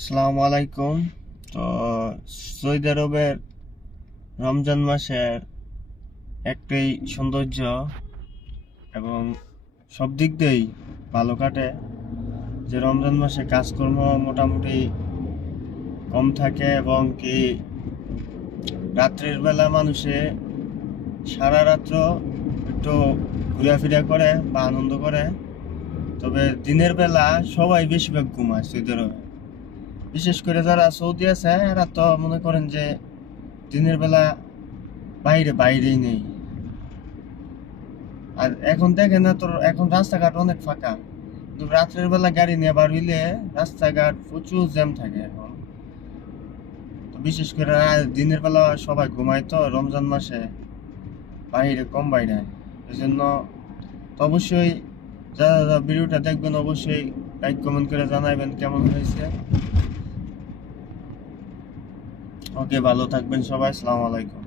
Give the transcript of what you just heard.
আসসালামু আলাইকুম। তো সৌদি আরবের রমজান মাসের একটাই সৌন্দর্য এবং সব দিক দিয়েই ভালো কাটে যে রমজান মাসে কাজকর্ম মোটামুটি কম থাকে এবং কি রাত্রের বেলা মানুষে সারা রাত্র একটু ঘোরাফেরা করে বা আনন্দ করে। তবে দিনের বেলা সবাই বেশিরভাগ ঘুমায় সৌদি আরবে, বিশেষ করে যারা সৌদি আছে এরা তো মনে করেন যে দিনের বেলা বাইরেই নেই। আর এখন দেখেন না তোর, এখন রাস্তাঘাট অনেক ফাঁকা, কিন্তু রাত্রের বেলা গাড়ি নিয়ে বার হইলে রাস্তাঘাট প্রচুর জ্যাম থাকে এখন। তো বিশেষ করে দিনের বেলা সবাই ঘুমায়, তো রমজান মাসে বাইরে কম বাইরে। এই জন্য তো অবশ্যই যারা যারা ভিডিওটা দেখবেন অবশ্যই লাইক কমেন্ট করে জানাবেন কেমন হয়েছে। ওকে, ভালো থাকবেন সবাই। আসসালামু আলাইকুম।